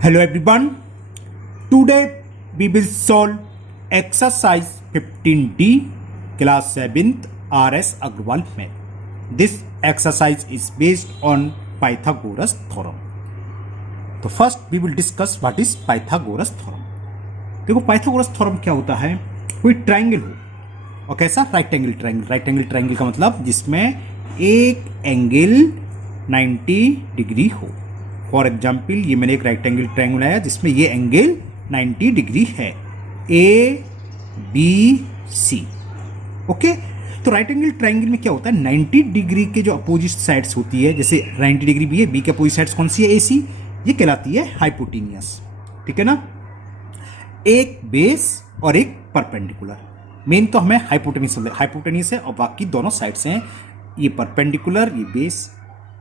Hello everyone. Today we will solve exercise 15D class 7th RS Agrawal math. This exercise is based on Pythagoras theorem. तो first we will discuss what is Pythagoras theorem. देखो Pythagoras theorem क्या होता है, कोई triangle हो और कैसा right angle triangle. Right angle triangle का मतलब जिसमें एक एंगल 90 डिग्री हो। फॉर एग्जाम्पल ये मैंने एक राइट एंगल ट्राइंगल आया जिसमें ये एंगल 90 डिग्री है, ए बी सी। ओके, तो राइट एंगल ट्राइंगल में क्या होता है, 90 डिग्री के जो अपोजिट साइड्स होती है, जैसे 90 डिग्री बी है, बी के अपोजिट साइड्स कौन सी है, ए सी, ये कहलाती है हाइपोटेनियस। ठीक है ना, एक बेस और एक परपेंडिकुलर। मेन तो हमें हाइपोटेनियस है और बाकी दोनों साइड्स हैं, ये परपेंडिकुलर, ये बेस।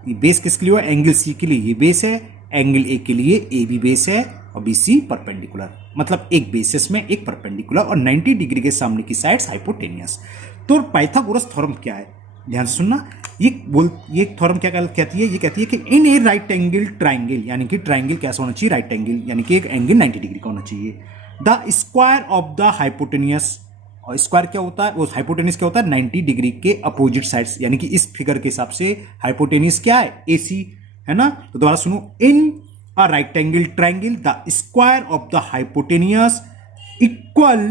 ये बेस किसके लिए हुआ, एंगल सी के लिए ये बेस है, एंगल ए के लिए ए बी बेस है और बी सी परपेंडिकुलर। मतलब एक बेसिस में एक परपेंडिकुलर और 90 डिग्री के सामने की साइड्स हाइपोटेनियस। तो पाइथागोरस थ्योरम क्या है, ध्यान से सुनना। ये थ्योरम क्या कहती है, ये कहती है कि इन ए राइट एंगल ट्राइंगल, यानी कि ट्राइंगल कैसा होना चाहिए, राइट एंगल, यानी कि एक एंगल 90 डिग्री का होना चाहिए। The square of the hypotenuse, और स्क्वायर क्या होता है, वो हाइपोटेनियस क्या होता है, 90 डिग्री के अपोजिट साइड्स, यानी कि इस फिगर के हिसाब से हाइपोटेनियस क्या है, एसी है ना। तो दोबारा सुनो, in a right angle triangle the square of the hypotenuse equal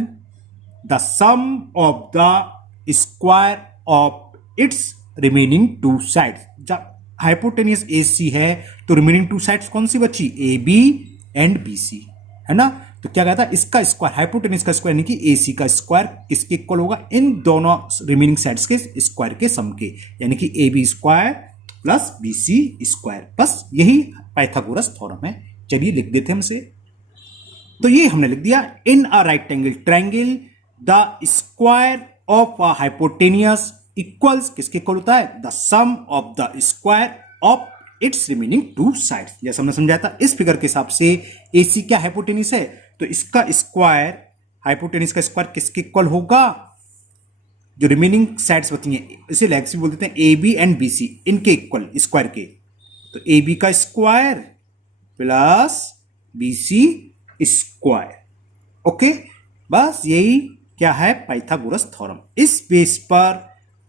the sum of the square of its remaining two sides. जब हाइपोटेनियस एसी है तो रिमेनिंग टू साइड्स कौन सी बची, A B and B C, है ना। तो क्या कहता है, इसका स्क्वायर, हाइपोटेनियस का स्क्वायर यानी कि एसी का स्क्वायर किसके इक्वल होगा, इन दोनों रिमेनिंग साइड्स के स्क्वायर के सम के, यानी कि A B square plus B C square. बस यही पाइथागोरस थ्योरम है। चलिए लिख देते हैं हमसे। तो ये हमने लिख दिया, in a right angle triangle the square of a hypotenuse equals, किसके इक्वल होता है, the sum of the square of its remaining two sides. जैसे हमने समझाया था, इस फिगर के हिसाब से एसी क्या हाइपोटेनियस है, तो इसका स्क्वायर, हाइपोटेनियस का स्क्वायर किसके इक्वल होगा, जो रिमेनिंग साइड्स बची हैं, इसे लेग्स भी बोल देते हैं, A B and B C, इनके इक्वल स्क्वायर के। तो ए बी का square plus B C square. Okay, बस यही क्या है, पाइथागोरस थ्योरम। इस बेस पर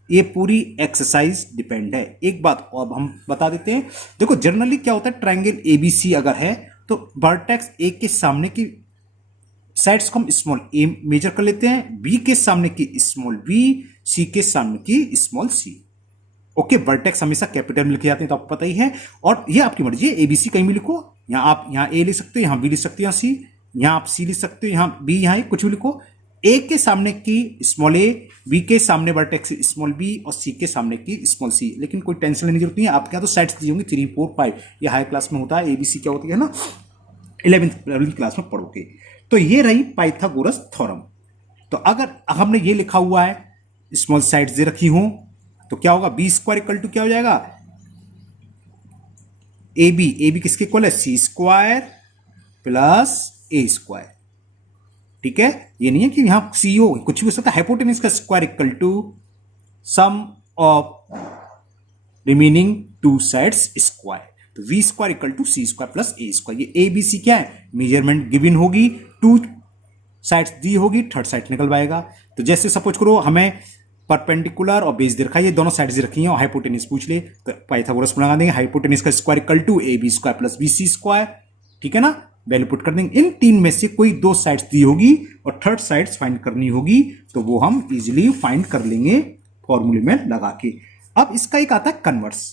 ये पूरी एक्सरसाइज डिपेंड है। एक बात और हम बता देते हैं, देखो जनरली क्या होता है, ट्राइंगल एबीसी अगर है तो वर्टेक्स ए के सामने की साइड्स को हम स्मॉल ए मेजर कर लेते हैं, बी के सामने की स्मॉल बी, सी के सामने की स्मॉल सी। ओके, वर्टेक्स हमेशा कैपिटल में लिखे जाते हैं, तो आपको पता ही है। और ये आपकी मर्जी है, एबीसी कहीं भी लिखो, यहां आप यहां ए लिख सकते हो, यहां बी लिख सकते हो, यहां सी, यहां आप सी लिख सकते हो, यहां बी, यहां कुछ भी लिखो। ए के सामने की स्मॉल ए, बी के सामने वर्टेक्स स्मॉल बी और सी के सामने की स्मॉल सी। लेकिन कोई टेंशन लेने की जरूरत नहीं है, आपके यहाँ तो सेट्स दी होंगी 3 4 5, ये हाई क्लास में होता है, एबीसी क्या होती है ना, 11th क्लास में पढ़ोगे। तो ये रही पाइथागोरस थ्योरम। तो अगर हमने ये लिखा हुआ है, स्मॉल साइड्स दे रखी हूं, तो क्या होगा, बी स्क्वायर इक्वल टू क्या हो जाएगा, ए बी किसके इक्वल है, सी स्क्वायर प्लस ए स्क्वायर। ठीक है, ये नहीं है कि यहां सी हो, कुछ भी हो सकता है। हाइपोटेनियस का square equal to sum of remaining two sides square. तो B square equal to C square plus A square. ये ए बी सी क्या है, मेजरमेंट गिवन होगी, टू साइड्स दी होगी, थर्ड साइड निकलवाएगा। तो जैसे सपोज करो हमें परपेंडिकुलर और बेस दे रखा है, ये दोनों साइड्स दे रखी हैं और हाइपोटेनियस पूछ ले, तो पाइथागोरस लगा देंगे, हाइपोटेनियस का square equal to A B square plus B C square. ठीक है ना, वैल्यू पुट कर देंगे। इन तीन में से कोई दो साइड्स दी होगी और थर्ड साइड्स फाइंड करनी होगी, तो वो हम इजीली फाइंड कर लेंगे फॉर्मूले में लगा के। अब इसका एक आता है कन्वर्स।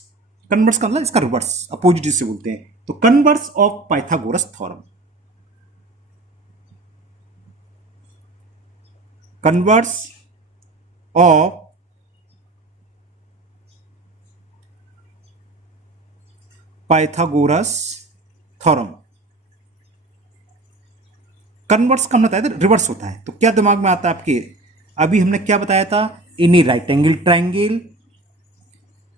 कन्वर्स का मतलब इसका रिवर्स, अपोजिट जिसे बोलते हैं। तो converse of Pythagoras theorem, converse of Pythagoras theorem. Converse का बताया था, रिवर्स होता है। तो क्या दिमाग में आता है आपके, अभी हमने क्या बताया था, in a right angle triangle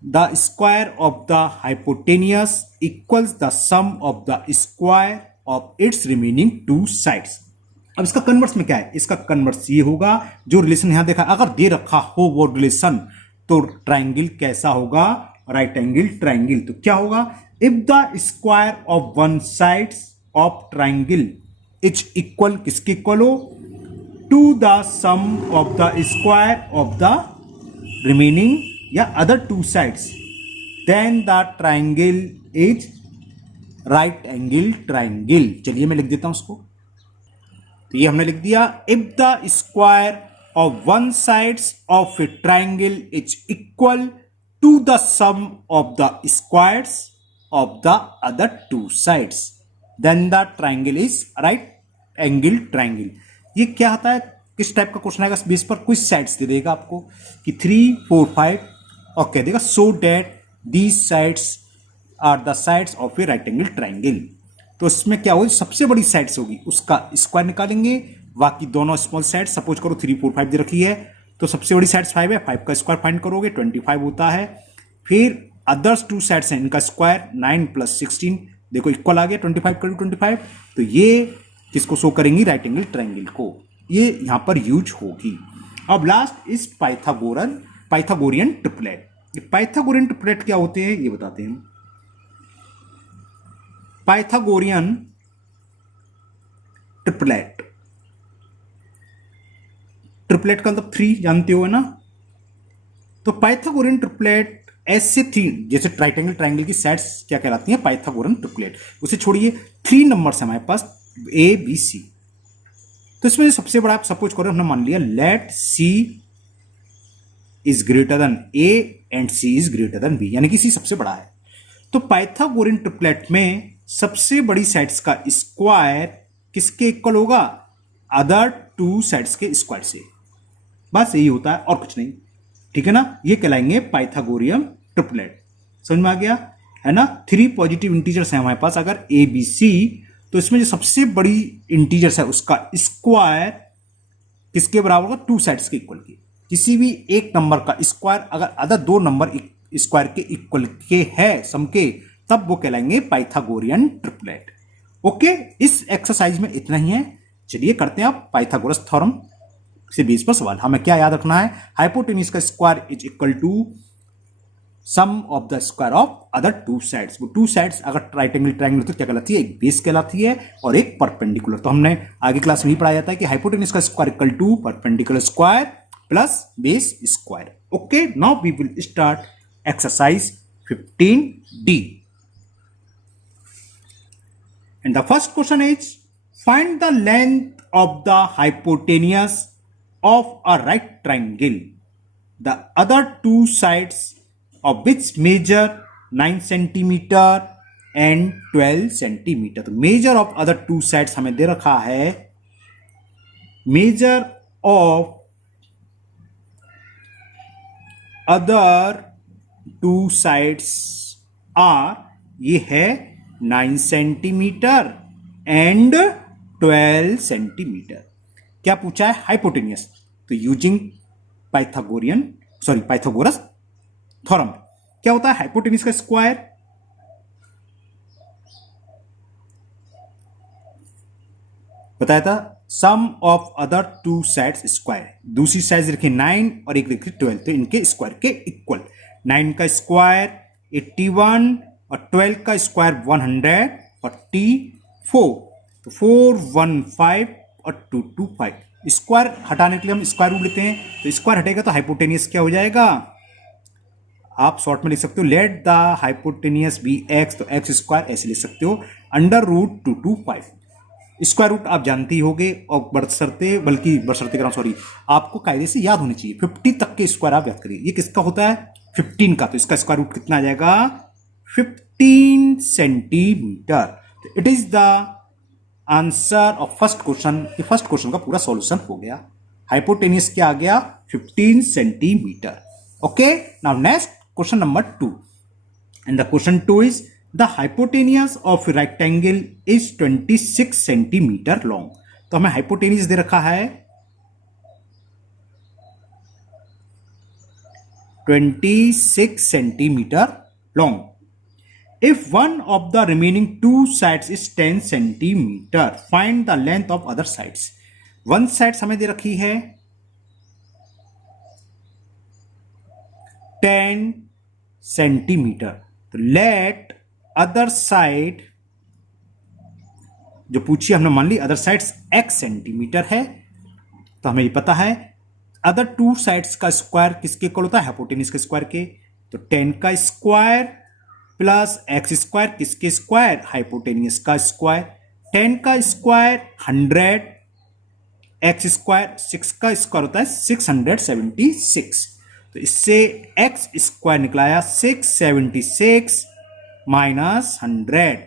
the square of the hypotenuse equals the sum of the square of its remaining two sides. अब इसका कन्वर्स में क्या है, इसका कन्वर्स ये होगा, जो रिलेशन यहां देखा अगर दे रखा हो वो रिलेशन, तो ट्राइंगल कैसा होगा, राइट एंगल ट्राइंगल। तो क्या होगा, if the square of one sides of triangle is equal, किसके इक्वल हो, to the sum of the square of the remaining या other two sides, then the triangle is right angle triangle. चलिए मैं लिख देता हूं उसको। तो ये हमने लिख दिया, if the square of one sides of a triangle is equal to the sum of the squares of the other two sides, then the triangle is right angle triangle. ये क्या होता है, किस टाइप का क्वेश्चन आएगा, इस base पर कुछ साइड्स दे देगा आपको कि 3, 4, 5 और कह देगा so that these sides are the sides of a right angle triangle. तो इसमें क्या होगी, सबसे बड़ी साइड्स होगी उसका स्क्वायर निकालेंगे, बाकी दोनों स्मॉल साइड, सपोज करो 3, 4, 5 दे रखी है, तो सबसे बड़ी साइड्स 5 है, 5 का स्क्वायर फाइंड करोगे 25 होता है। फिर अदर्स टू साइड्स हैं, इनका स्क्वायर 9 + 16, देखो इक्वल आ गया 25 × 25। तो ये किसको शो करेंगी, राइट एंगल ट्राइंगल को, ये यहां पर यूज होगी। अब लास्ट इज पाइथागोरियन ट्रिपलेट। ये पाइथागोरियन ट्रिपलेट क्या होते हैं ये बताते हैं। पाइथागोरियन ट्रिपलेट, ट्रिपलेट का मतलब 3 जानते हो ना। तो पाइथागोरियन ट्रिपलेट ऐसे 3, जैसे ट्राइटेंगल ट्राइंगल की साइड्स क्या कहलाती हैं, पाइथागोरियन ट्रिपलेट। उसे छोड़िए, 3 नंबर्स हमारे पास A B C। तो इसमें सबसे बड़ा आप सपोज करो, हमने मान लिया let C is greater than A and C is greater than B, यानी कि C सबसे बड़ा है। तो पाइथागोरियन ट्रिपलेट में सबसे बड़ी साइड्स का स्क्वायर किसके इक्वल होगा, अदर टू साइड्स के स्क्वायर से। बस यही होता है और कुछ नहीं, ठीक है ना। ये कहलाएंगे पाइथागोरियन ट्रिपलेट। समझ में आ गया है ना। 3 पॉजिटिव इंटीजर्स हैं हमारे पास अगर A B C, तो इसमें जो सबसे बड़ी इंटीजर्स है उसका स्क्वायर किसके बराबर होगा, 2 साइड्स के इक्वल के। किसी भी एक नंबर का स्क्वायर अगर अदर 2 नंबर स्क्वायर के इक्वल के है सम के, तब वो कहलाएंगे पाइथागोरियन ट्रिपलेट। ओके, इस एक्सरसाइज में इतना ही है। चलिए करते हैं आप पाइथागोरस थ्योरम से बेस पर सवाल। हमें क्या याद रखना है, हाइपोटेन्यूज का square is equal to sum of the square of other two sides. वो 2 साइड्स अगर राइट एंगल ट्राइंगल तो क्या कहलाती है, एक बेस कहलाती है और एक परपेंडिकुलर। तो हमने आगे क्लास में ही पढ़ाया जाता है कि हाइपोटेन्यूज का square equal to perpendicular square plus base square. Okay, now we will start exercise 15D। And the first question is, find the length of the hypotenuse of a right triangle, the other two sides of which measure 9 centimeter and 12 centimeter। तो measure of other two sides हमें दे रखा है, measure of other two sides are, ये है 9 centimetre and 12 centimetre. क्या पूछा है, hypotenuse. तो यूजिंग पाइथागोरस थ्योरम क्या होता है, हाइपोटेन्यूस का स्क्वायर बताया था, sum of other two sides square. दूसरी साइड लिखे 9 और एक लिखे 12, तो इनके स्क्वायर के इक्वल। 9 का स्क्वायर 81 और 12 का स्क्वायर 144, तो 415 और 225। स्क्वायर हटाने के लिए हम स्क्वायर रूट लेते हैं, तो स्क्वायर हटेगा तो हाइपोटेनियस क्या हो जाएगा, आप शॉर्ट में लिख सकते हो let the hypotenuse be x, तो एक्स स्क्वायर ऐसे लिख सकते हो, अंडर रूट 225। स्क्वायर रूट आप जानते ही होगे और बशर्ते आपको कायदे से याद होनी चाहिए। 50 तक के स्क्वायर आप याद करिए। ये किसका होता है, 15 का, तो इसका स्क्वायर रूट कितना आ जाएगा, 15 सेंटीमीटर। तो it is the answer of first question. ये फर्स्ट क्वेश्चन का पूरा सॉल्यूशन हो गया। हाइपोटेनियस क्या आ गया, 15 centimetre. Okay, now next question number 2, and the question 2 is the hypotenuse of rectangle is 26 centimetre long. तो हमें हाइपोटेनियस दे रखा है 26 centimetre long. If one of the remaining two sides is 10 centimeter, find the length of other sides. One side हमें दे रखी है 10 centimetre, तो let other side जो पूछी हमने मान ली अदर साइड्स x सेंटीमीटर है, तो हमें ये पता है अदर टू साइड्स का स्क्वायर किसके इक्वल होता है, हाइपोटेन्यूज के स्क्वायर के। तो 10 का स्क्वायर प्लस x स्क्वायर किसके स्क्वायर, हाइपोटेन्यूज का स्क्वायर। 10 का स्क्वायर 100, x स्क्वायर 6 का स्क्वायर होता है 676। तो इससे x स्क्वायर निकलाया 676 माइनस 100,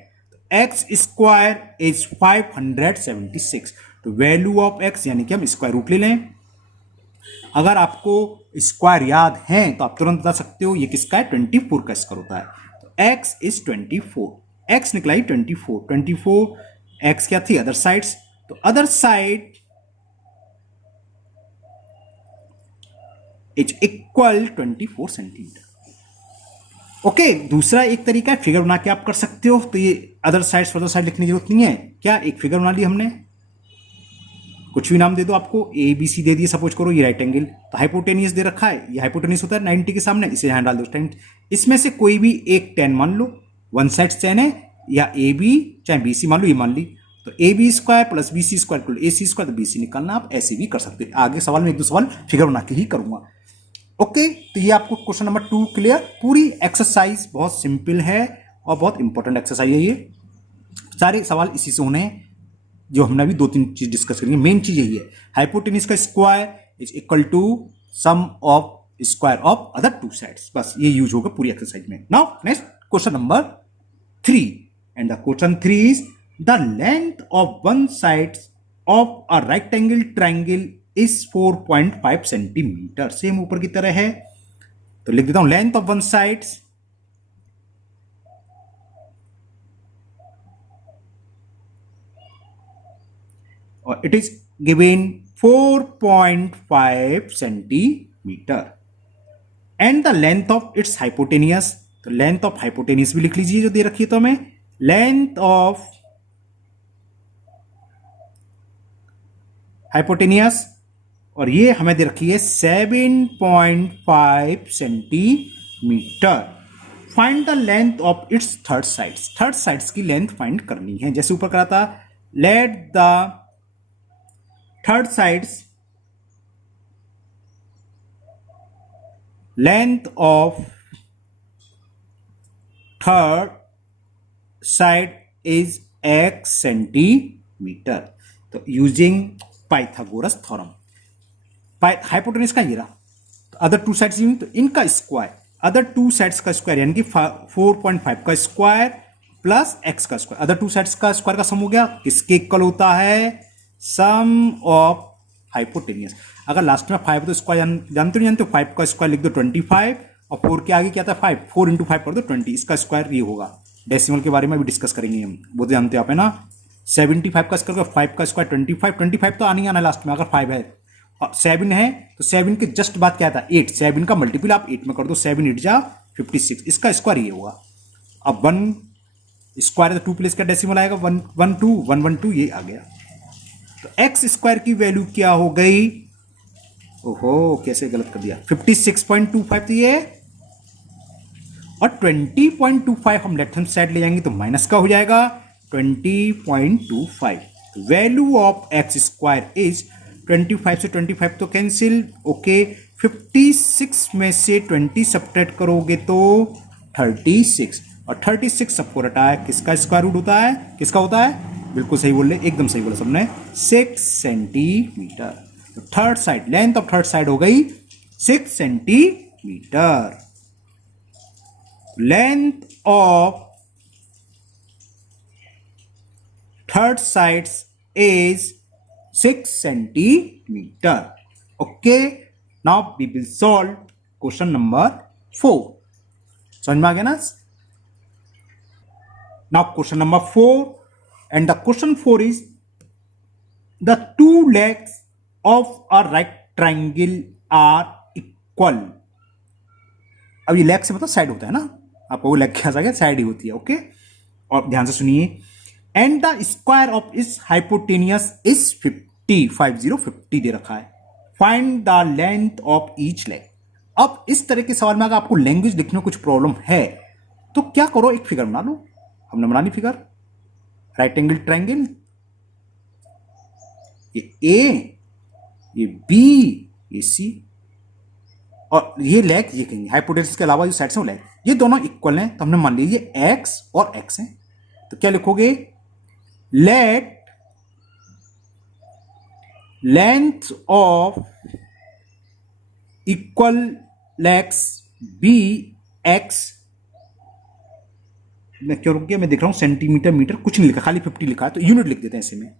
एक्स स्क्वायर इज 576। तो वैल्यू ऑफ x यानी कि हम स्क्वायर रूट ले लें। अगर आपको स्क्वायर याद है तो आप तुरंत बता सकते हो ये किसका है, 24 का स्क्वायर होता है। तो x इज 24, x निकलाई 24, 24 x क्या थी, अदर साइड्स। तो other side is equal 24 centimetre. Okay, दूसरा एक तरीका है फिगर बना के आप कर सकते हो। तो ये अदर साइड फर्दर साइड लिखने की जरूरत नहीं है, क्या एक फिगर बना ली हमने, कुछ भी नाम दे दो आपको, ए बी सी दे दिए, सपोज करो ये राइट एंगल, तो हाइपोटेनियस दे रखा है, ये हाइपोटेनियस होता है 90 के सामने, इसे यहां डाल दो 10। इसमें से कोई भी एक 10 मान लो, वन साइड 10 है, या ए बी चाहे बी सी मान लो, ये मान ली। तो A B square plus B C square equal A C square, तो बी सी निकालना, आप ऐसे भी कर सकते हो। आगे सवाल में एक दो सवाल फिगर बना के ही करूंगा। ओके, तो ये आपको क्वेश्चन नंबर 2 क्लियर। पूरी एक्सरसाइज बहुत सिंपल है और बहुत इंपॉर्टेंट एक्सरसाइज है। ये सारे सवाल इसी से होने हैं, जो हमने अभी 2-3 चीज डिस्कस करेंगे। मेन चीज यही है, हाइपोटेन्यूज का square is equal to sum of square of other two sides. बस ये यूज होगा पूरी एक्सरसाइज में। Now next question number 3, and the question 3 is the length of one side of a right angle triangle is 4.5 centimetre. Same ऊपर की तरह है, तो लिख देता हूं लेंथ ऑफ वन साइड और it is given 4.5 centimetre and the length of its hypotenuse. तो लेंथ ऑफ हाइपोटेनियस भी लिख लीजिए जो दे रखी है। तो हमें लेंथ ऑफ हाइपोटेनियस और ये हमें दे रखी है 7.5 centimetre. Find the length of it's third sides. Third sides की लेंथ फाइंड करनी है, जैसे ऊपर करा था। Let the third sides length of third side is x centimetre. तो यूजिंग पाइथागोरस थ्योरम, हाइपोटेन्यूज का ये रहा, तो अदर टू साइड्स, तो इनका स्क्वायर, अदर टू साइड्स का स्क्वायर यानी कि 4.5 का स्क्वायर प्लस x का स्क्वायर, अदर टू साइड्स का स्क्वायर का सम हो गया, किसके इक्वल होता है, सम ऑफ हाइपोटेनियस। अगर लास्ट में 5 तो स्क्वायर जानते हो, नहीं जानते हो, 5 का स्क्वायर लिख दो 25 और 4 के आगे क्या था 5, 4 इंटू 5 कर दो 20, इसका स्क्वायर ये होगा। डेसिमल के बारे में भी डिस्कस करेंगे हम, वो तो जानते हो आप है ना। 75 का स्क्वायर, 5 का स्क्वायर 25 तो आनी आना लास्ट में, अगर 5 है और 7 है तो 7 के जस्ट बाद क्या था 8, 7 का मल्टीपल आप 8 में कर दो, 7 8 जा 56, इसका स्क्वायर ये होगा। अब 1 स्क्वायर तो 2 प्लेस का डेसिमल आएगा, 112 ये आ गया। तो एक्स स्क्वायर की वैल्यू क्या हो गई, ओहो कैसे गलत कर दिया, 56.25 तो ये, और 20.25 हम लेफ्ट हैंड साइड ले जाएंगे तो माइनस का हो जाएगा 20.25। Value of x square is 25 से 25 तो कैंसिल, ओके 56 में से 20 सब्ट्रैक्ट करोगे तो 36, और 36 सबको रटा है, किसका स्क्वायर रूट होता है, किसका होता है, बिल्कुल सही बोल रहे, एकदम सही बोला सबने, 6 सेंटीमीटर। तो third side, length of third side हो गई 6 centimetre. Length of third sides is 6 centimetre. Okay, now we will solve question number 4। समझ में आ गया ना। Now question number 4, and the question 4 is the two legs of a right triangle are equal। अब ये leg से मतलब side होता है ना, आपको वो लेग क्या सके साइड ही होती है। ओके, और ध्यान से सुनिए, एंड द स्क्वायर ऑफ इस हाइपोटेनियस इज 50 दे रखा है। Find the length of each leg. अब इस तरह के सवाल में अगर आपको लैंग्वेज लिखने में कुछ प्रॉब्लम है तो क्या करो, एक फिगर बना लो। हमने बना ली फिगर, राइट एंगल ट्राइंगल, ये ए, ये बी, ये सी, और ये लेग ये कहेंगे। हाइपोटेन्यूस के अलावा जो साइड्स हैं वो लेग, ये दोनों इक्वल हैं, तो हमने मान लिया ये एक्स और एक्स है। तो क्या लिखोगे, let length of equal legs be x. मैं क्यों रुक गया, मैं देख रहा हूं सेंटीमीटर मीटर कुछ नहीं लिखा, खाली 50 लिखा है, तो यूनिट लिख देते हैं ऐसे में।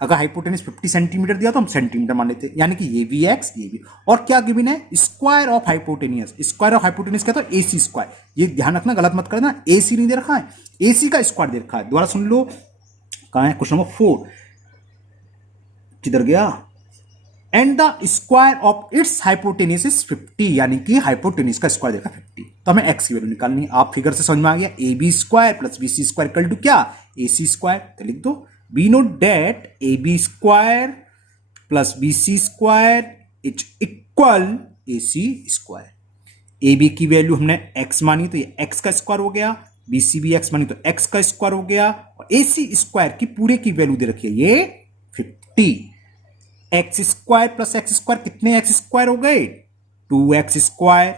अगर हाइपोटेनस 50 सेंटीमीटर दिया तो हम सेंटीमीटर मान लेते हैं, यानी कि ये भी एक्स ये भी। और क्या गिवन है, square of hypotenuse. Square of hypotenuse क्या, तो एसी स्क्वायर। ये ध्यान रखना, गलत मत करना, एसी नहीं दे रखा है, एसी का स्क्वायर दे रखा है। दोबारा सुन लो, कहां है क्वेश्चन नंबर 4, किधर गया, and the square of its hypotenuse is 50, यानी कि हाइपोटेनियस का स्क्वायर देखा 50। तो हमें एक्स की वैल्यू निकालनी है। आप फिगर से समझ में आ गया, A B square plus B C square equal to क्या, ए सी स्क्वायर। तो लिख दो, be note that A B square plus B C square is equal A C square. A B की वैल्यू हमने एक्स मानी तो ये x का स्क्वायर हो गया, बी सी भी एक्स मानी तो एक्स का स्क्वायर हो गया, और ए सी स्क्वायर की पूरे की वैल्यू दे रखी है ये 50। X square plus x square, कितने एक्स स्क्वायर हो गए, 2x स्क्वायर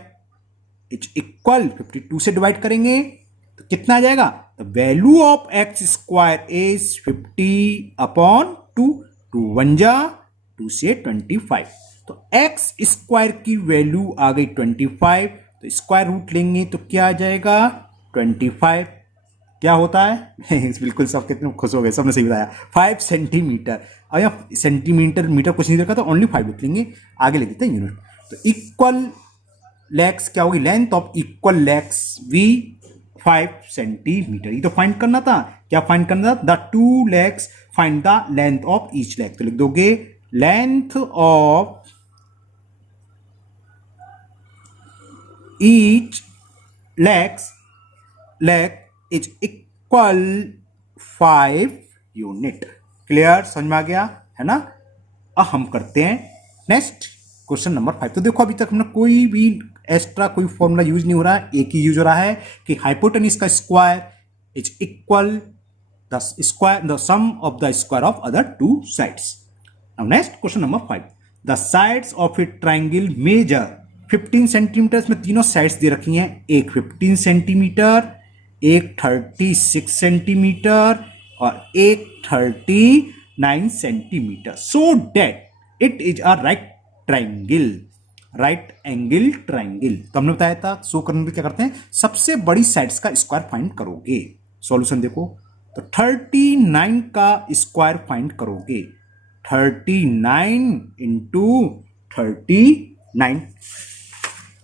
इज इक्वल 52 से डिवाइड करेंगे तो कितना आ जाएगा, the value of x square is 50 upon 2, 2 1 जा 2 से 25। तो एक्स स्क्वायर की वैल्यू आ गई 25, तो स्क्वायर रूट लेंगे तो क्या आ जाएगा 25। क्या होता है बिल्कुल सब कितने खुश हो गए, सबने सही बताया, 5 सेंटीमीटर। अब यहाँ सेंटीमीटर मीटर कुछ नहीं देखा तो ओनली 5 लिख लेंगे, आगे लिख देते हैं यूनिट। तो इक्वल लेग्स क्या होगी, length of equal legs be 5 centimetre. ये तो फाइंड करना था, क्या फाइंड करना था, the two legs find the length of each leg. तो लिख दोगे length of each leg is equal 5 unit. Clear, समझ में आ गया है ना। अब हम करते हैं नेक्स्ट क्वेश्चन नंबर 5। तो देखो अभी तक हमने कोई भी एक्स्ट्रा कोई फॉर्मूला यूज नहीं हो रहा है, एक ही यूज हो रहा है कि हाइपोटेनिस का square is equal the sum of the square of other two sides. Now next question number 5, the sides of a triangle measure 15 centimetre में तीनों साइड्स दे रखी हैं, एक 15 सेंटीमीटर, एक 36 सेंटीमीटर और एक 39 centimetre. So that it is a right angle triangle. तो हमने बताया था शो करने में क्या करते हैं, सबसे बड़ी साइड्स का स्क्वायर फाइंड करोगे। सॉल्यूशन देखो, तो 39 का स्क्वायर फाइंड करोगे, 39 इंटू 39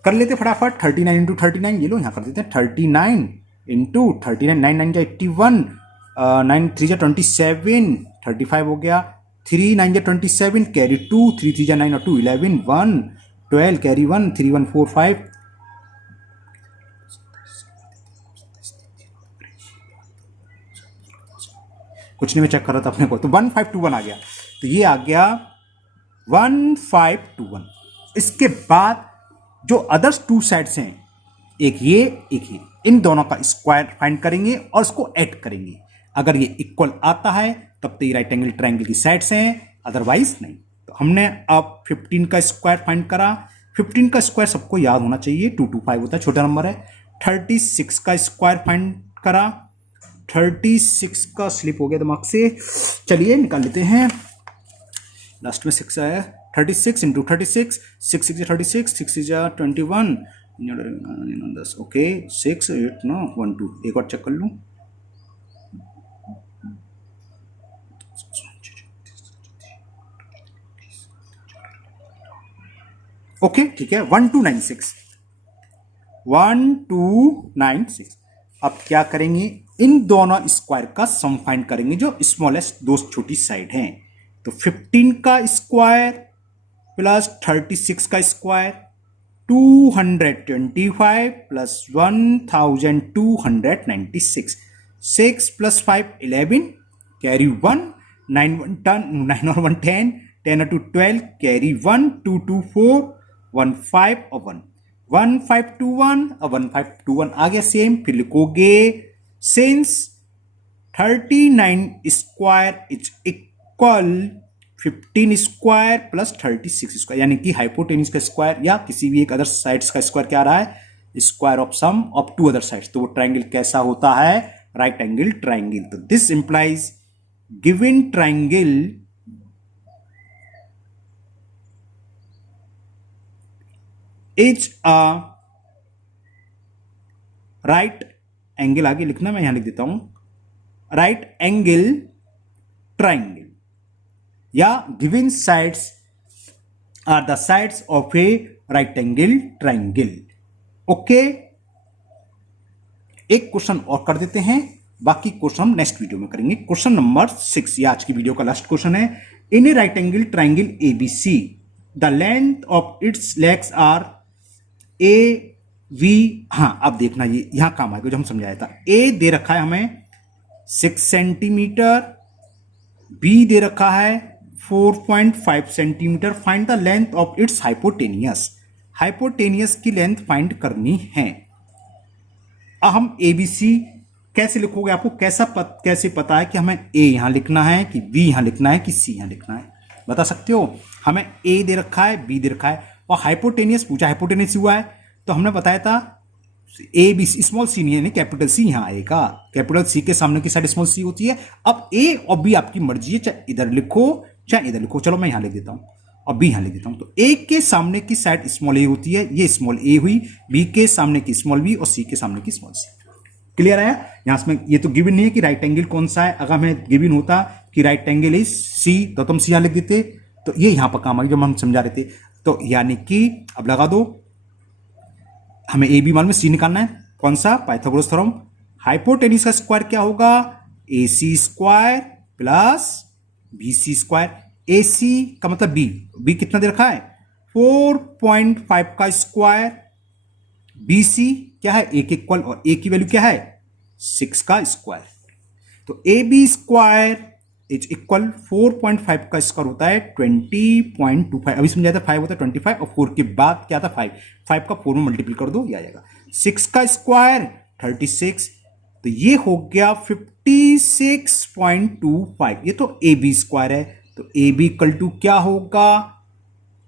कर लेते फटाफट, 39 इंटू 39, ये लो यहां कर देते हैं 39 इंटू 39, 9 9 जा 81, 9 3 जा 27, 35 हो गया, 3 9 जा 27, कैरी 2, 3 3 जा 9 और 2 11, 1 12 कैरी 1, 3 1 4 5, कुछ नहीं मैं चेक कर रहा था अपने को, तो 1521 आ गया। तो ये आ गया 1521। इसके बाद जो अदर्स टू साइड्स हैं, एक ये एक ये, इन दोनों का स्क्वायर फाइंड करेंगे और उसको ऐड करेंगे। अगर ये इक्वल आता है तब तो ये राइट एंगल ट्रायंगल की साइड्स हैं, अदरवाइज नहीं। तो हमने अब 15 का स्क्वायर फाइंड करा। 15 का स्क्वायर सबको याद होना चाहिए, 225 होता है, छोटा नंबर है। 36 का स्क्वायर फाइंड करा, 36 का स्लिप हो गया दिमाग से, चलिए निकाल लेते हैं। लास्ट में 6 आया, 36 इंटू 36, 6 6 36, 6 6 21, 10, ओके 6 8 9 1 2, एक और चेक कर लूँ, ओके ठीक है, 1296, 1296। अब क्या करेंगे, इन दोनों स्क्वायर का सम फाइंड करेंगे जो स्मॉलेस्ट दो छोटी साइड हैं। तो 15 का स्क्वायर प्लस 36 का स्क्वायर 225 प्लस 1296, 6 प्लस 5 11, कैरी 1, 9 1 10, 9 और 1 10, 10 और 2 12, कैरी 1, 2 2 4, 1 5 और 1, 1521 और 1521 आ गया सेम। फिर लिखोगे since 39 square is equal 15 square plus 36 square, यानी कि हाइपोटेन्यूज का स्क्वायर या किसी भी एक अदर साइड्स का स्क्वायर क्या आ रहा है, square of sum of two other sides. तो वो ट्राइंगल कैसा होता है, राइट एंगल ट्राइंगल। तो this implies given triangle is a right angle, आगे लिखना मैं यहां लिख देता हूं, राइट एंगल ट्राइंगल, या given sides are the sides of a right angle triangle. Okay, एक क्वेश्चन और कर देते हैं, बाकी क्वेश्चन हम नेक्स्ट वीडियो में करेंगे। क्वेश्चन नंबर 6, ये आज की वीडियो का लास्ट क्वेश्चन है। In a right angle triangle ABC the length of its legs are A B, हाँ अब देखना ये यहां काम आएगा जो हम समझाया था। ए दे रखा है हमें 6 सेंटीमीटर, बी दे रखा है 4.5 centimetre. Find the length of its hypotenuse, hypotenuse की लेंथ फाइंड करनी है। अब हम एबीसी कैसे लिखोगे, आपको कैसे पता है कि हमें ए यहां लिखना है कि बी यहां लिखना है कि सी यहां लिखना है, बता सकते हो? हमें ए दे रखा है, बी दे रखा है और हाइपोटेनियस पूछा, हाइपोटेनियस हुआ है तो हमने बताया था ए बी, स्मॉल सी नहीं है, कैपिटल सी यहां आएगा। कैपिटल सी के सामने की साइड स्मॉल सी होती है। अब ए और बी आपकी मर्जी है, चाहे इधर लिखो चाहे इधर लिखो। चलो मैं यहां लिख देता हूं और बी यहां लिख देता हूं। तो ए के सामने की साइड स्मॉल ए होती है, ये स्मॉल ए हुई, बी के सामने की स्मॉल बी और सी के सामने की स्मॉल सी। क्लियर आया? यहां में ये तो गिवन नहीं है कि राइट एंगल कौन सा है। अगर हमें गिवन होता कि राइट एंगल इज सी तो तुम सी यहां लिख देते, तो ये यहां पर काम आ गया जब हम समझा रहे थे। तो यानी कि अब लगा दो, हमें ए बी मान में सी निकालना है, कौन सा, पाइथागोरस थ्योरम। हाइपोटेनिस का स्क्वायर क्या होगा, A C square plus B C square. A C का मतलब बी, बी कितना दे रखा है 4.5 का स्क्वायर, बी सी क्या है ए के इक्वल और ए की वैल्यू क्या है 6 का स्क्वायर। तो A B square is equal 4.5 का स्क्वायर होता है 20.25। अभी समझाया था 5 होता है 25 और 4 के बाद क्या था 5 का 4 में मल्टीपल कर दो, ये आ जाएगा 6 का स्क्वायर 36। तो ये हो गया 56.25। ये तो ए बी स्क्वायर है, तो ए बी इक्वल टू क्या होगा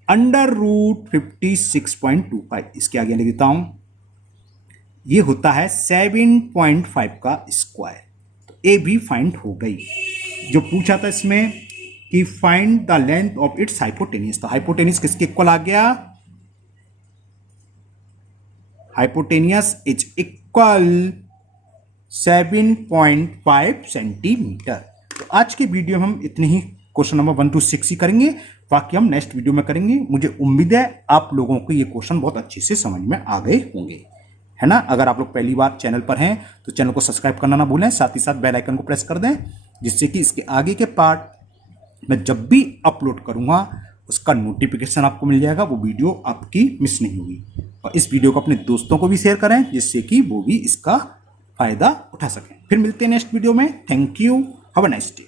अंडर रूट 56.25। इसके आगे लिख देता हूं, ये होता है 7.5 का स्क्वायर। तो ए बी फाइंड हो गई। जो पूछा था इसमें कि find the length of its hypotenuse, तो हाइपोटेनियस किसके इक्वल आ गया, हाइपोटेनियस इज इक्वल 7.5 सेंटीमीटर। तो आज के वीडियो में हम इतने ही क्वेश्चन नंबर 1 to 6 ही करेंगे, बाकी हम नेक्स्ट वीडियो में करेंगे। मुझे उम्मीद है आप लोगों को ये क्वेश्चन बहुत अच्छे से समझ में आ गए होंगे, है ना। अगर आप लोग पहली बार चैनल पर हैं तो चैनल को सब्सक्राइब करना ना भूलें, साथ ही साथ बेल आइकन को प्रेस कर दें, जिससे कि इसके आगे के पार्ट मैं जब भी अपलोड करूंगा उसका नोटिफिकेशन आपको मिल जाएगा, वो वीडियो आपकी मिस नहीं होगी। और इस वीडियो को अपने दोस्तों को भी शेयर करें, जिससे कि वो भी इसका फायदा उठा सकें। फिर मिलते हैं नेक्स्ट वीडियो में। Thank you, have a nice day.